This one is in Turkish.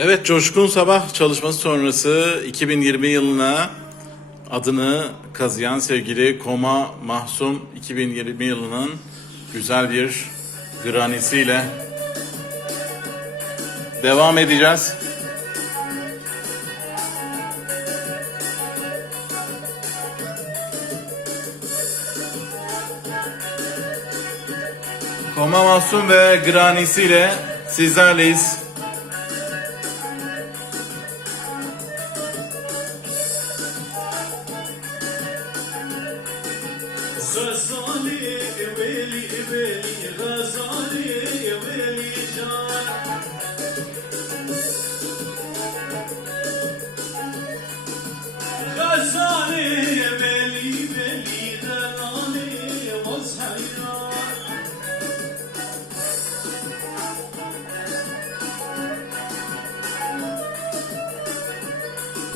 Evet Coşkun Sabah çalışması sonrası 2020 yılına adını kazıyan sevgili Koma Mahsum 2020 yılının güzel bir granisiyle devam edeceğiz. Koma Mahsum ve granisiyle sizlerleyiz. غزالي ويلي ويلي غزالي ويلي جان غزالي